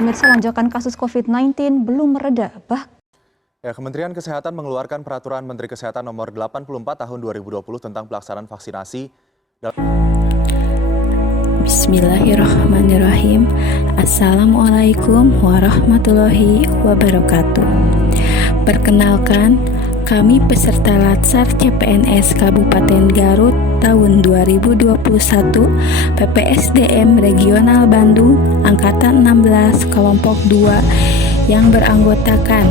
Pemirsa, lonjakan kasus COVID-19 belum mereda. Kementerian Kesehatan mengeluarkan Peraturan Menteri Kesehatan Nomor 84 Tahun 2020 tentang pelaksanaan vaksinasi. Bismillahirrahmanirrahim. Assalamualaikum warahmatullahi wabarakatuh. Perkenalkan, kami peserta Latsar CPNS Kabupaten Garut tahun 2021 PPSDM Regional Bandung Angkatan 16 Kelompok 2 yang beranggotakan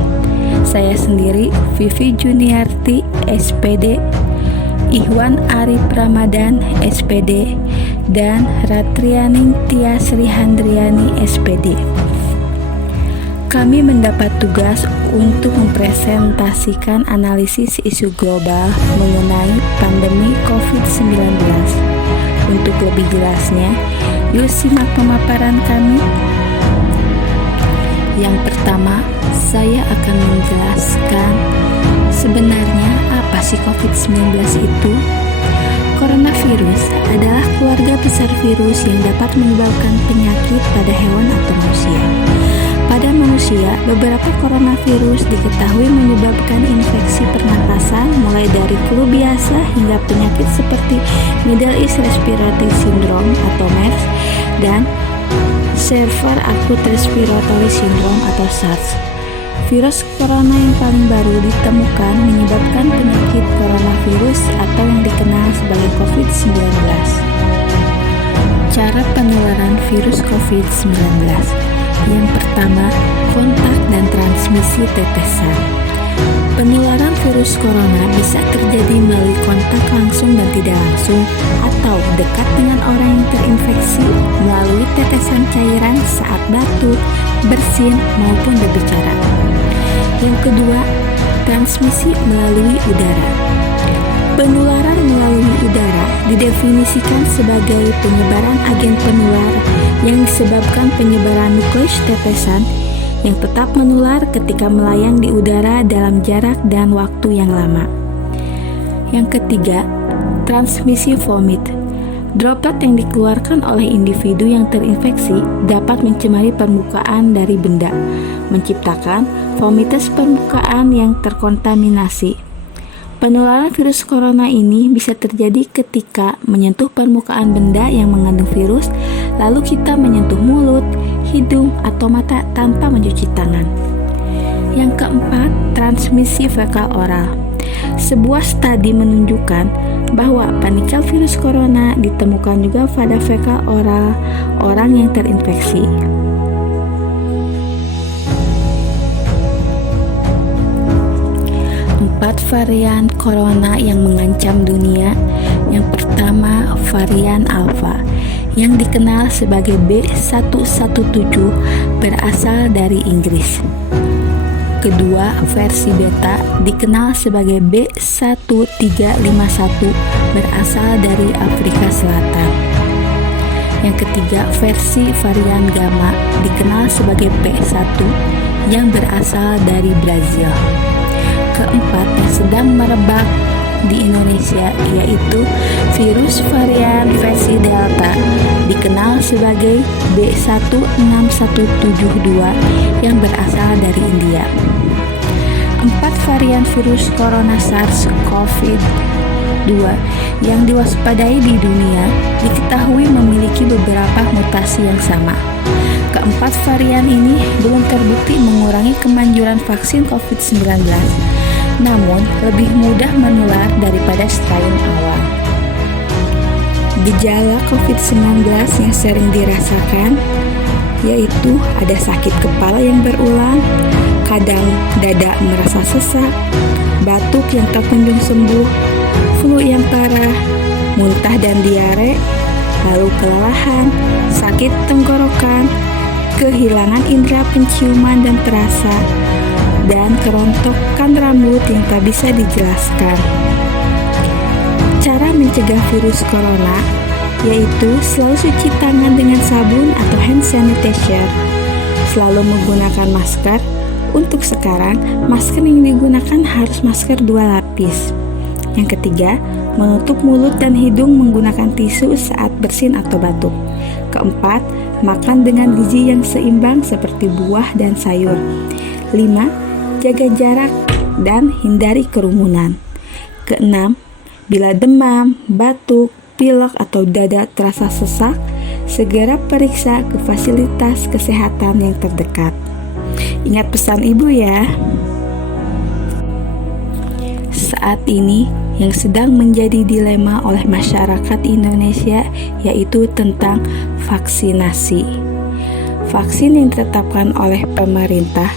saya sendiri Vivi Juniarti SPD, Ihwan Arif Ramadan SPD, dan Ratrianing Tia Srihandriani SPD. Kami mendapat tugas untuk mempresentasikan analisis isu global mengenai pandemi COVID-19. Untuk lebih jelasnya, yuk simak pemaparan kami. Yang pertama, saya akan menjelaskan sebenarnya apa sih COVID-19 itu. Coronavirus adalah keluarga besar virus yang dapat menyebabkan penyakit pada hewan atau manusia. Pada manusia, beberapa coronavirus diketahui menyebabkan infeksi pernapasan mulai dari flu biasa hingga penyakit seperti Middle East Respiratory Syndrome atau MERS dan Severe Acute Respiratory Syndrome atau SARS. Virus corona yang paling baru ditemukan menyebabkan penyakit coronavirus atau yang dikenal sebagai COVID-19. Cara penularan virus COVID-19. Yang pertama, kontak dan transmisi tetesan. Penularan virus corona bisa terjadi melalui kontak langsung dan tidak langsung atau dekat dengan orang yang terinfeksi melalui tetesan cairan saat batuk, bersin, maupun berbicara. Yang kedua, transmisi melalui udara. Penularan melalui udara didefinisikan sebagai penyebaran agen penular yang disebabkan penyebaran nukleus tetesan yang tetap menular ketika melayang di udara dalam jarak dan waktu yang lama. Yang ketiga, transmisi vomit. Droplet yang dikeluarkan oleh individu yang terinfeksi dapat mencemari permukaan dari benda, menciptakan vomitus permukaan yang terkontaminasi. Penularan virus corona ini bisa terjadi ketika menyentuh permukaan benda yang mengandung virus, lalu kita menyentuh mulut, hidung, atau mata tanpa mencuci tangan. Yang keempat, transmisi fekal oral. Sebuah studi menunjukkan bahwa partikel virus corona ditemukan juga pada fekal oral orang yang terinfeksi. 4 varian corona yang mengancam dunia. Yang pertama, varian Alpha yang dikenal sebagai B117 berasal dari Inggris. Kedua, versi Beta dikenal sebagai B1351 berasal dari Afrika Selatan. Yang ketiga, versi varian Gamma dikenal sebagai P1 yang berasal dari Brazil. Keempat, yang sedang merebak di Indonesia yaitu virus varian versi Delta dikenal sebagai B16172 yang berasal dari India. 4 varian virus corona SARS-CoV-2 yang diwaspadai di dunia diketahui memiliki beberapa mutasi yang sama. Keempat varian ini belum terbukti mengurangi kemanjuran vaksin COVID-19, namun lebih mudah menular daripada strain awal. Gejala COVID-19 yang sering dirasakan yaitu ada sakit kepala yang berulang, kadang dada merasa sesak, batuk yang tak kunjung sembuh, flu yang parah, muntah dan diare, lalu kelelahan, sakit tenggorokan, kehilangan indera penciuman dan perasa, dan kerontokan rambut yang tak bisa dijelaskan. Cara mencegah virus corona yaitu selalu cuci tangan dengan sabun atau hand sanitizer, selalu menggunakan masker. Untuk sekarang, masker yang digunakan harus masker 2 lapis. Yang ketiga, Menutup mulut dan hidung menggunakan tisu saat bersin atau batuk. Keempat, makan dengan gizi yang seimbang seperti buah dan sayur. 5. Jaga jarak dan hindari kerumunan. Keenam, bila demam, batuk, pilek atau dada terasa sesak, segera periksa ke fasilitas kesehatan yang terdekat. Ingat pesan ibu ya. Saat ini yang sedang menjadi dilema oleh masyarakat Indonesia yaitu tentang vaksinasi. Vaksin yang ditetapkan oleh pemerintah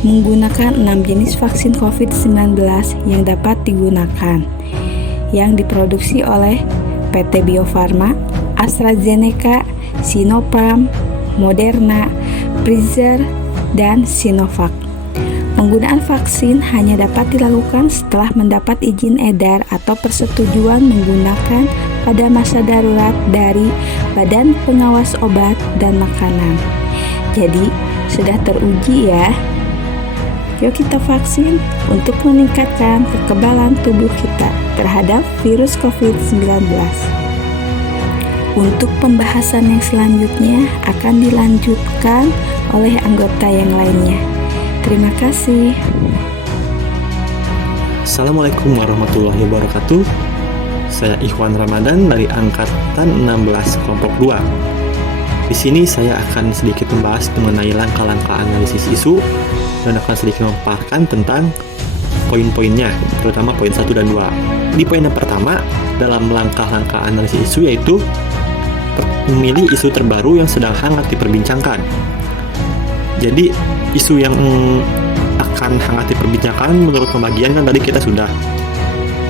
menggunakan 6 jenis vaksin COVID-19 yang dapat digunakan, yang diproduksi oleh PT Bio Farma, AstraZeneca, Sinopharm, Moderna, Pfizer, dan Sinovac. Penggunaan vaksin hanya dapat dilakukan setelah mendapat izin edar atau persetujuan menggunakan pada masa darurat dari Badan Pengawas Obat dan Makanan. Jadi, sudah teruji ya. Yuk kita vaksin untuk meningkatkan kekebalan tubuh kita terhadap virus COVID-19. Untuk pembahasan yang selanjutnya akan dilanjutkan oleh anggota yang lainnya. Terima kasih. Assalamualaikum warahmatullahi wabarakatuh. Saya Ikhwan Ramadan dari angkatan 16 kelompok 2. Di sini saya akan sedikit membahas mengenai langkah-langkah analisis isu dan akan sedikit memaparkan tentang poin-poinnya, terutama poin 1 dan 2. Di poin yang pertama, dalam langkah-langkah analisis isu yaitu memilih isu terbaru yang sedang hangat diperbincangkan. Jadi, isu yang akan hangat diperbincangkan menurut pembagian kan tadi kita sudah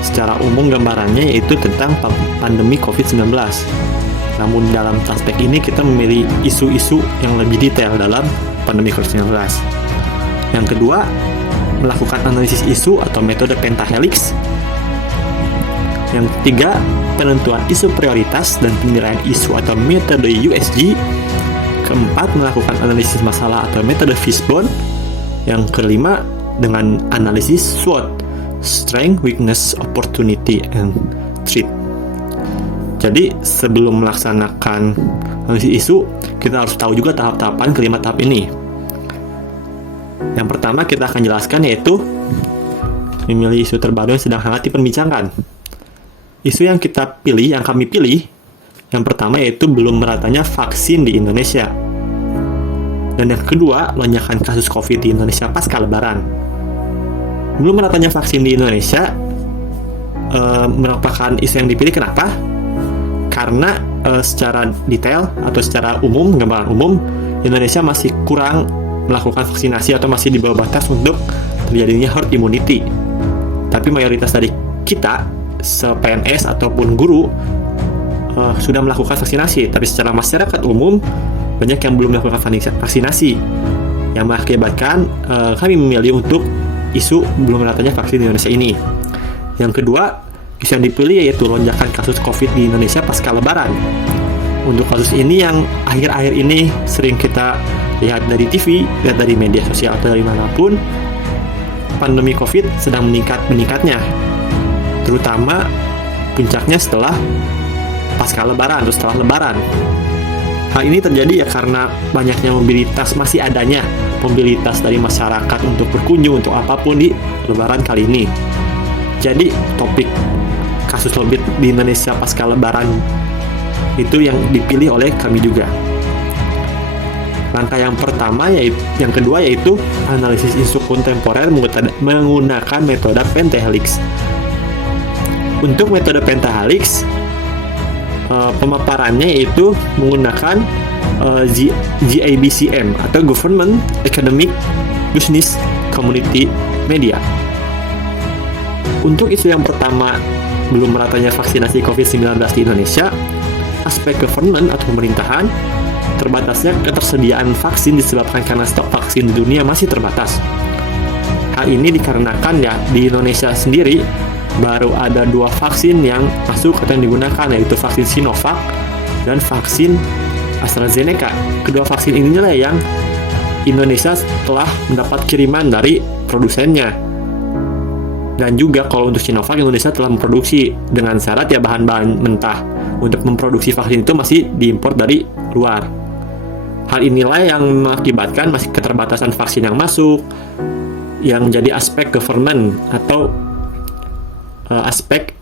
secara umum gambarannya yaitu tentang pandemi COVID-19. Namun dalam aspek ini kita memilih isu-isu yang lebih detail dalam pandemi COVID-19. Yang kedua, melakukan analisis isu atau metode pentahelix. Yang ketiga, penentuan isu prioritas dan penilaian isu atau metode USG. Keempat, melakukan analisis masalah atau metode fishbone. Yang kelima, dengan analisis SWOT, Strength, Weakness, Opportunity, and Threat. Jadi, sebelum melaksanakan analisis isu, kita harus tahu juga tahap-tahapan kelima tahap ini. Yang pertama, kita akan jelaskan yaitu memilih isu terbaru yang sedang hangat diperbincangkan. Isu yang kita pilih, yang kami pilih, yang pertama yaitu belum meratanya vaksin di Indonesia. Dan yang kedua, lonjakan kasus COVID di Indonesia pasca Lebaran. Belum meratanya vaksin di Indonesia merupakan isu yang dipilih. Kenapa? Karena secara detail atau secara umum, gambaran umum, Indonesia masih kurang melakukan vaksinasi atau masih di bawah batas untuk terjadinya herd immunity. Tapi mayoritas dari kita, se-PNS ataupun guru, sudah melakukan vaksinasi, tapi secara masyarakat umum banyak yang belum melakukan vaksinasi, yang mengakibatkan kami memilih untuk isu belum meratanya vaksin di Indonesia ini. Yang kedua, isu yang dipilih yaitu lonjakan kasus COVID di Indonesia pasca Lebaran. Untuk kasus ini yang akhir-akhir ini sering kita lihat dari TV, lihat dari media sosial atau dari manapun, pandemi COVID sedang meningkatnya, terutama puncaknya setelah pasca Lebaran atau setelah Lebaran. Hal ini terjadi ya karena banyaknya mobilitas, masih adanya mobilitas dari masyarakat untuk berkunjung untuk apapun di Lebaran kali ini. Jadi topik kasus COVID di Indonesia pasca Lebaran itu yang dipilih oleh kami juga. Langkah yang pertama yang kedua yaitu analisis isu kontemporer menggunakan metode pentahelix. Untuk metode pentahelix, pemaparannya yaitu menggunakan GABCM atau Government, Academic, Business, Community, Media. Untuk isu yang pertama, belum meratanya vaksinasi COVID-19 di Indonesia, aspek government atau pemerintahan, terbatasnya ketersediaan vaksin disebabkan karena stok vaksin di dunia masih terbatas. Hal ini dikarenakan ya di Indonesia sendiri baru ada 2 vaksin yang masuk atau yang digunakan, yaitu vaksin Sinovac dan vaksin AstraZeneca. Kedua vaksin inilah yang Indonesia telah mendapat kiriman dari produsennya. Dan juga kalau untuk Sinovac, Indonesia telah memproduksi dengan syarat ya bahan-bahan mentah. Untuk memproduksi vaksin itu masih diimpor dari luar. Hal inilah yang mengakibatkan masih keterbatasan vaksin yang masuk, yang menjadi aspek government atau aspek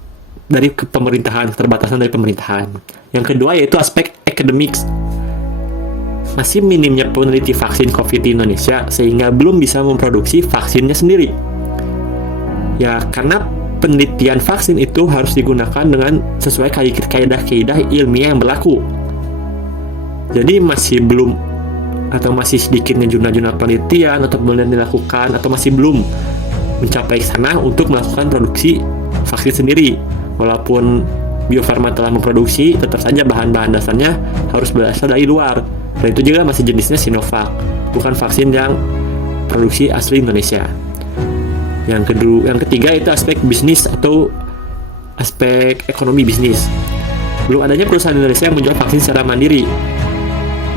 dari pemerintahan, keterbatasan dari pemerintahan. Yang kedua yaitu aspek academics. Masih minimnya peneliti vaksin COVID di Indonesia sehingga belum bisa memproduksi vaksinnya sendiri. Ya, karena penelitian vaksin itu harus digunakan dengan sesuai kaidah-kaidah ilmiah yang berlaku. Jadi masih belum atau masih sedikitnya jurnal-jurnal penelitian atau penelitian dilakukan atau masih belum mencapai sana untuk melakukan produksi vaksin sendiri. Walaupun Bio Farma telah memproduksi, tetap saja bahan-bahan dasarnya harus berasal dari luar. Dan itu juga masih jenisnya Sinovac, bukan vaksin yang produksi asli Indonesia. Yang ketiga itu aspek bisnis atau aspek ekonomi bisnis. Belum adanya perusahaan Indonesia yang menjual vaksin secara mandiri.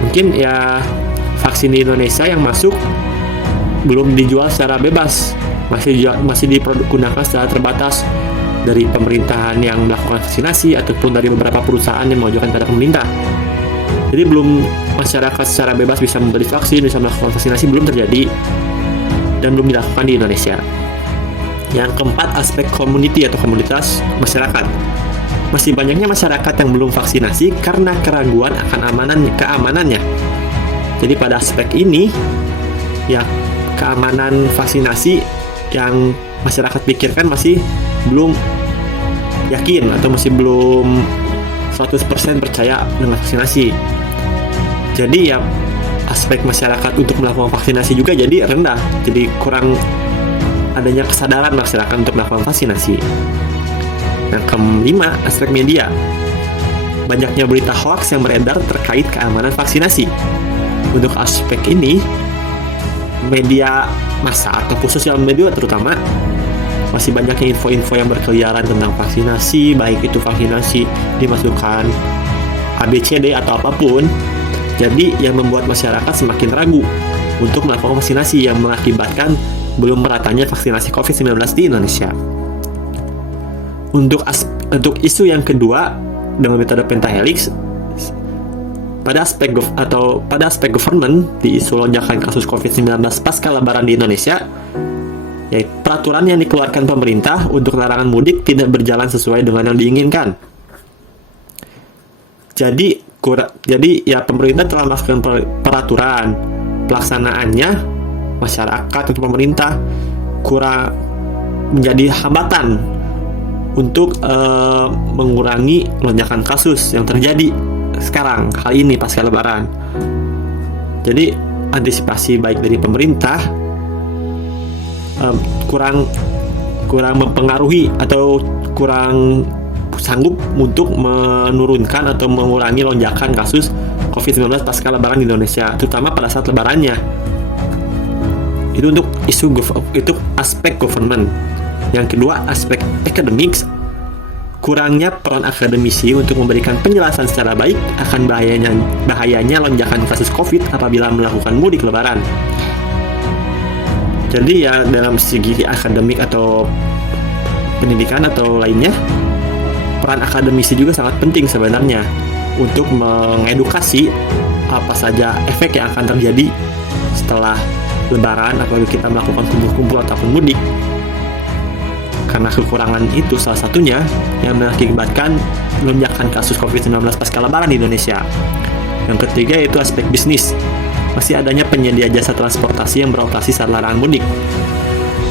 Mungkin ya vaksin di Indonesia yang masuk belum dijual secara bebas, masih digunakan secara terbatas dari pemerintahan yang melakukan vaksinasi ataupun dari beberapa perusahaan yang mengajukan pada pemerintah. Jadi belum masyarakat secara bebas bisa membeli vaksin, bisa melakukan vaksinasi, belum terjadi dan belum dilakukan di Indonesia. Yang keempat, aspek community atau komunitas masyarakat. Masih banyaknya masyarakat yang belum vaksinasi karena keraguan akan keamanannya. Jadi pada aspek ini, ya keamanan vaksinasi yang masyarakat pikirkan masih belum yakin atau masih belum 100% percaya dengan vaksinasi. Jadi ya aspek masyarakat untuk melakukan vaksinasi juga jadi rendah. Jadi kurang adanya kesadaran masyarakat untuk melakukan vaksinasi. Yang kelima, aspek media. Banyaknya berita hoax yang beredar terkait keamanan vaksinasi. Untuk aspek ini, media massa ataupun sosial media terutama masih banyaknya info-info yang berkeliaran tentang vaksinasi, baik itu vaksinasi dimasukkan ABCD atau apapun. Jadi yang membuat masyarakat semakin ragu untuk melakukan vaksinasi yang mengakibatkan belum meratanya vaksinasi COVID-19 di Indonesia. Untuk isu yang kedua dengan metode pentahelix, pada aspek government di isu lonjakan kasus COVID-19 pasca lebaran di Indonesia, yaitu peraturan yang dikeluarkan pemerintah untuk larangan mudik tidak berjalan sesuai dengan yang diinginkan. Jadi ya pemerintah telah melakukan peraturan, pelaksanaannya masyarakat atau pemerintah kurang menjadi hambatan untuk mengurangi lonjakan kasus yang terjadi sekarang kali ini pasca lebaran. Jadi antisipasi baik dari pemerintah kurang mempengaruhi atau kurang sanggup untuk menurunkan atau mengurangi lonjakan kasus COVID-19 pasca lebaran di Indonesia, terutama pada saat lebarannya. Itu untuk itu aspek government. Yang kedua, aspek academics. Kurangnya peran akademisi untuk memberikan penjelasan secara baik akan bahayanya lonjakan kasus COVID apabila melakukan mudik lebaran. Jadi ya dalam segi akademik atau pendidikan atau lainnya, peran akademisi juga sangat penting sebenarnya untuk mengedukasi apa saja efek yang akan terjadi setelah lebaran apabila kita melakukan kumpul-kumpul ataupun mudik. Karena kekurangan itu salah satunya yang mengakibatkan lonjakan kasus COVID-19 pasca lebaran di Indonesia. Yang ketiga yaitu aspek bisnis. Masih adanya penyedia jasa transportasi yang beroperasi saat larangan mudik.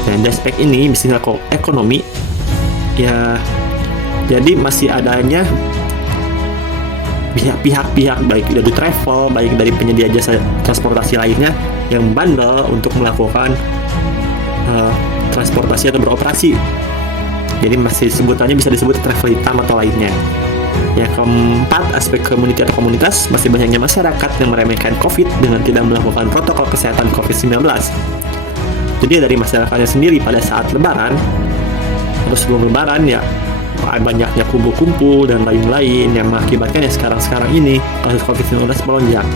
Dan di aspek ini bisnis ekonomi ya, jadi masih adanya pihak-pihak baik dari travel, baik dari penyedia jasa transportasi lainnya yang bandel untuk melakukan transportasi atau beroperasi. Jadi masih sebutannya bisa disebut travel hitam atau lainnya. Yang keempat, aspek community atau komunitas. Masih banyaknya masyarakat yang meremehkan COVID dengan tidak melakukan protokol kesehatan COVID-19. Jadi dari masyarakatnya sendiri pada saat lebaran atau sebelum lebaran ya banyaknya kumpul-kumpul dan lain-lain yang mengakibatkan ya sekarang ini kasus COVID-19 melonjak.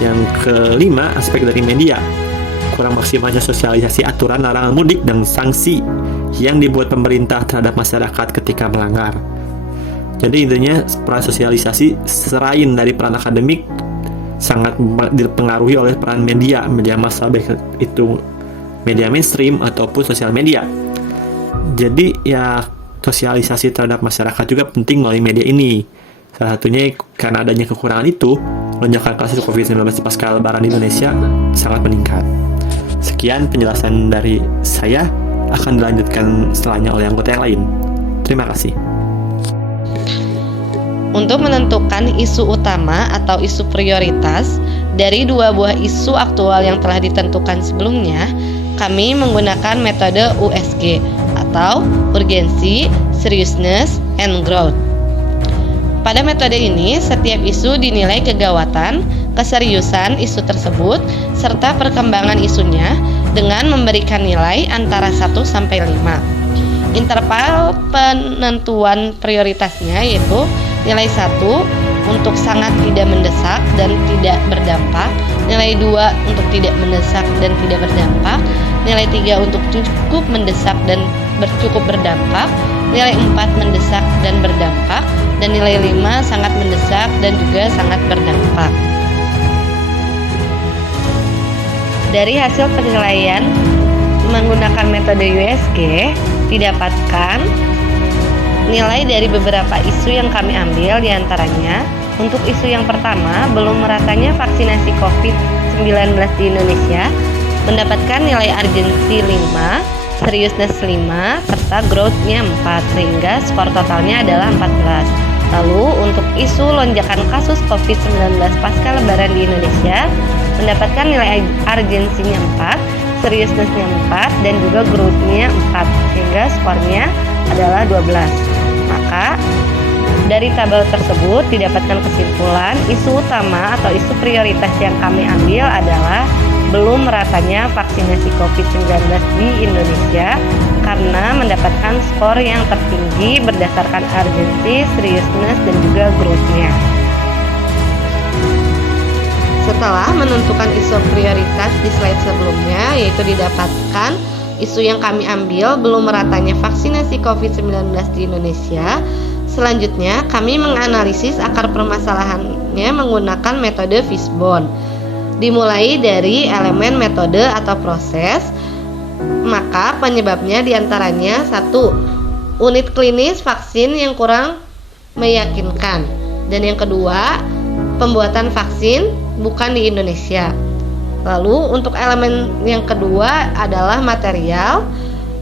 Yang kelima, aspek dari media. kurang maksimalnya sosialisasi aturan larangan mudik dan sanksi yang dibuat pemerintah terhadap masyarakat ketika melanggar. Jadi intinya peran sosialisasi selain dari peran akademik sangat dipengaruhi oleh peran media massa, baik itu media mainstream ataupun sosial media. Jadi ya sosialisasi terhadap masyarakat juga penting melalui media ini. Salah satunya karena adanya kekurangan itu, lonjakan kasus COVID-19 pasca Lebaran di Indonesia sangat meningkat. Sekian penjelasan dari saya, akan dilanjutkan setelahnya oleh anggota yang lain. Terima kasih. Untuk menentukan isu utama atau isu prioritas dari dua buah isu aktual yang telah ditentukan sebelumnya, kami menggunakan metode USG atau Urgency, Seriousness, and Growth. Pada metode ini, setiap isu dinilai kegawatan, keseriusan isu tersebut, serta perkembangan isunya dengan memberikan nilai antara 1 sampai 5. Interval penentuan prioritasnya yaitu nilai 1 untuk sangat tidak mendesak dan tidak berdampak, nilai 2 untuk tidak mendesak dan tidak berdampak, nilai 3 untuk cukup mendesak dan cukup berdampak, nilai 4 mendesak dan berdampak, dan nilai 5 sangat mendesak dan juga sangat berdampak. Dari hasil penilaian menggunakan metode USG didapatkan nilai dari beberapa isu yang kami ambil, diantaranya untuk isu yang pertama, belum meratanya vaksinasi COVID-19 di Indonesia, mendapatkan nilai urgency 5, seriousness 5, serta growth-nya 4, sehingga skor totalnya adalah 14. Lalu untuk isu lonjakan kasus COVID-19 pasca Lebaran di Indonesia, mendapatkan nilai urgency-nya 4, seriousness-nya 4, dan juga growth-nya 4, sehingga skornya adalah 12. Maka dari tabel tersebut didapatkan kesimpulan isu utama atau isu prioritas yang kami ambil adalah belum meratanya vaksinasi COVID-19 di Indonesia karena mendapatkan skor yang tertinggi berdasarkan urgency, seriousness, dan juga growth-nya. Setelah menentukan isu prioritas di slide sebelumnya, yaitu didapatkan isu yang kami ambil belum meratanya vaksinasi COVID-19 di Indonesia, selanjutnya kami menganalisis akar permasalahannya menggunakan metode Fishbone. Dimulai dari elemen metode atau proses, maka penyebabnya diantaranya 1. Unit klinis vaksin yang kurang meyakinkan, dan yang kedua, pembuatan vaksin bukan di Indonesia. Lalu untuk elemen yang kedua adalah material.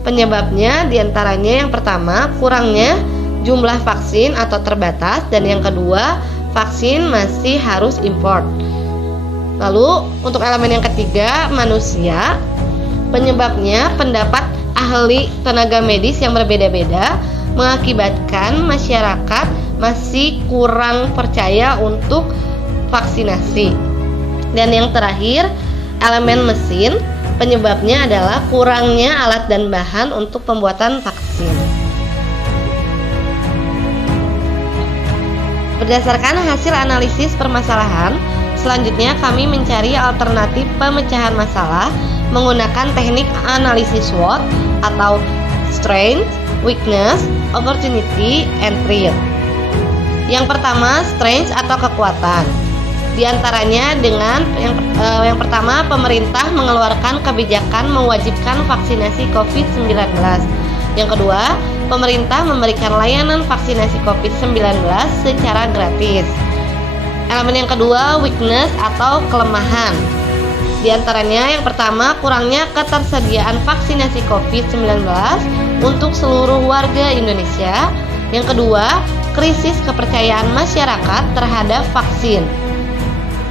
Penyebabnya diantaranya yang pertama, kurangnya jumlah vaksin atau terbatas, dan yang kedua, vaksin masih harus import. Lalu untuk elemen yang ketiga, manusia. Penyebabnya pendapat ahli tenaga medis yang berbeda-beda mengakibatkan masyarakat masih kurang percaya untuk vaksinasi. Dan yang terakhir, elemen mesin. Penyebabnya adalah kurangnya alat dan bahan untuk pembuatan vaksin. Berdasarkan hasil analisis permasalahan, selanjutnya kami mencari alternatif pemecahan masalah menggunakan teknik analisis SWOT atau Strength, Weakness, Opportunity, and Threat. Yang pertama, strength atau kekuatan. Di antaranya dengan yang pertama, pemerintah mengeluarkan kebijakan mewajibkan vaksinasi COVID-19. Yang kedua, pemerintah memberikan layanan vaksinasi COVID-19 secara gratis. Elemen yang kedua, weakness atau kelemahan. Di antaranya yang pertama, kurangnya ketersediaan vaksinasi COVID-19 untuk seluruh warga Indonesia. Yang kedua, krisis kepercayaan masyarakat terhadap vaksin.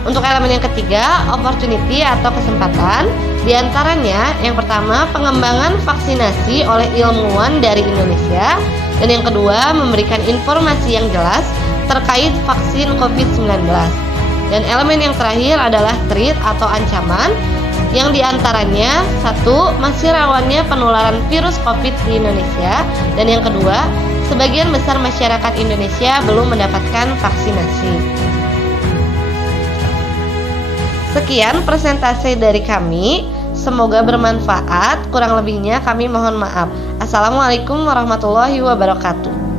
Untuk elemen yang ketiga, opportunity atau kesempatan. Di antaranya yang pertama, pengembangan vaksinasi oleh ilmuwan dari Indonesia, dan yang kedua, memberikan informasi yang jelas terkait vaksin COVID-19. Dan elemen yang terakhir adalah threat atau ancaman, yang diantaranya 1. Masih rawannya penularan virus COVID di Indonesia, dan yang kedua, sebagian besar masyarakat Indonesia belum mendapatkan vaksinasi. Sekian presentasi dari kami. Semoga bermanfaat. Kurang lebihnya kami mohon maaf. Assalamualaikum warahmatullahi wabarakatuh.